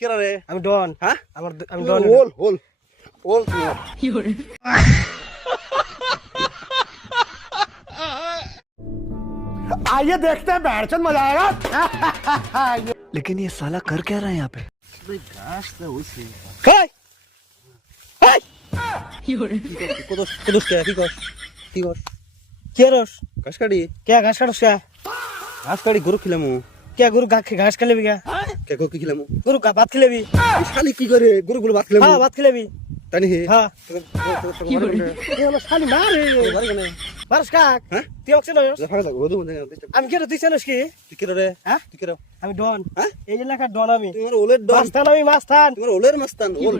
কে রে? আমি ডন। হ্যাঁ আমি ডন। ওল ওল ওল आइए देखते हैं बैठचंद मजा आएगा। लेकिन ये साला कर क्या रहा है यहाँ पे? গাছটা হইছে হেই হেই কত কে কি কর কে রস ঘাস কাটি কে ঘাস কাটছ কে ঘাস কাটি গরু খিলামু কে গরু ঘাস খেলেবি কে কে গো কি খিলামু গরু ভাত খেলেবি এই শালি কি করে গরুগুলো ভাত খিলামু হ্যাঁ ভাত খেলেবি তানি হে হ্যাঁ কি এ হলো শালি মারে বাড়ি কেন মারস কাক হ্যাঁ তুই অক্সে নস যা ফাড়া দাও ওদু মনে আমি কে রে তুই জানিস কি তুই কে রে হ্যাঁ তুই কে রে আমি ডন হ্যাঁ এই এলাকার ডন আমি তোমার ওলের ডন মাস্তান আমি মাস্তান তোমার ওলের মাস্তান ওল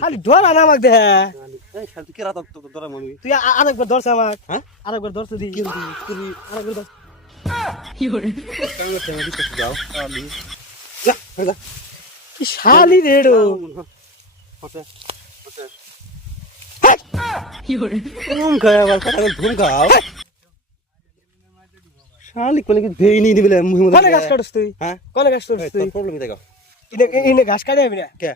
খালি ডর আনা আমাক দে এই শালি কে রাত তো তোরা মনি তুই আরেকবার ধরছ আমাক হ্যাঁ আরেকবার ধরছ দি কি তুই আরেকবার ধর কামে তেমে দিতে যাও শালি যা যা কি শালি রেডো হতে হতে ঘুম খায় আবার কথা ঘুম খাও শালি কোনে কি ভেই নি দিবেলে মুহি মধ্যে কোনে ঘাস কাটছ তুই হ্যাঁ কোনে ঘাস কাটছ তুই তোর প্রবলেম দেখো ইনে ঘাস কাটে আমি না কে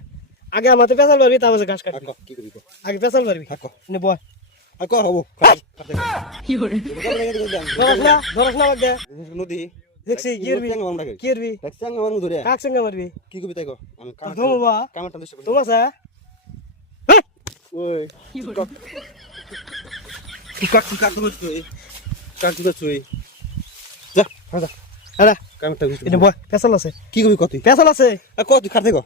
আগে আমাতে পেছাল পারবি তারপর ঘাস কাটবি আকো কি করিব আগে পেছাল পারবি আকো নে বয় আকো হবো কাটতে ধরস না আমাক দে নদী দেখছি কি করবি কি করবি দেখছি আমার ধরে কাক সঙ্গে মারবি কি কবি তাই গো আমি ধমু বা কামটা দিছ তোমার সা ওই কাক তুমি তুই কাক তুই যা যা আরে কামটা দিছ এনে বয় পেছাল আছে কি কবি কত পেছাল আছে আ কত খাতে গো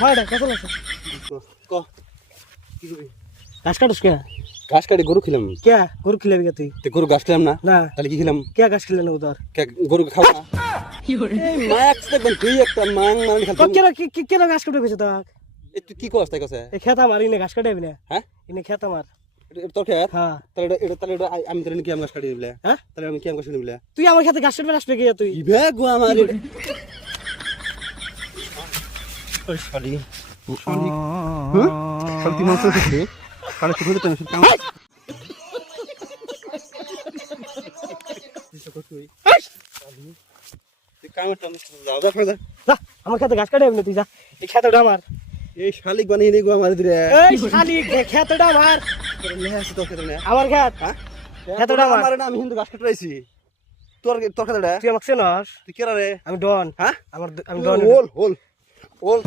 হয় না পেছাল আছে ক কি কবি ঘাস কাটছ কে ঘাস কাটি গরু খিলাম কে গরু খিলাবি কে তুই তে গরু ঘাস খেলাম না না তাহলে কি খেলাম কে ঘাস খিলে না উদার কে গরু খাও না এই মাক্স দেখবেন তুই একটা মান মান তো খেলতে কে ঘাস কাটবে কইছ তাক এই তুই কি করছ তাই কছে এই খেতা মার ইনে ঘাস কাটে না হ্যাঁ ইনে খেতা মার তোর খেত হ্যাঁ তাহলে এটা আমি তোর কি আম ঘাস কাটি দিলে হ্যাঁ তাহলে আমি কি আম ঘাস কাটি দিলে তুই আমার খেতে ঘাস কাটবে আসবে কি তুই ইবে গো আমার ওই শালি শালি হ্যাঁ শালি মাছ দিছিস কালে শুধু তো আমি কাম তুই কামটা যাও যা যা যা আমার খেতে ঘাস কাটে না তুই যা এই খেতটা আমার এই শালিক বানিয়ে নি গো আমার দিরে এই শালি খেতটা আমার লেহাসি তোর খেতে না আমার খেত হ্যাঁ খেতটা আমার আমার না আমি হিন্দু ঘাস কাটতে রাইছি তোর খেতটা তুই আমাকে চেনস তুই কে রে আমি ডন হ্যাঁ আমি ডন ওল ওল ওল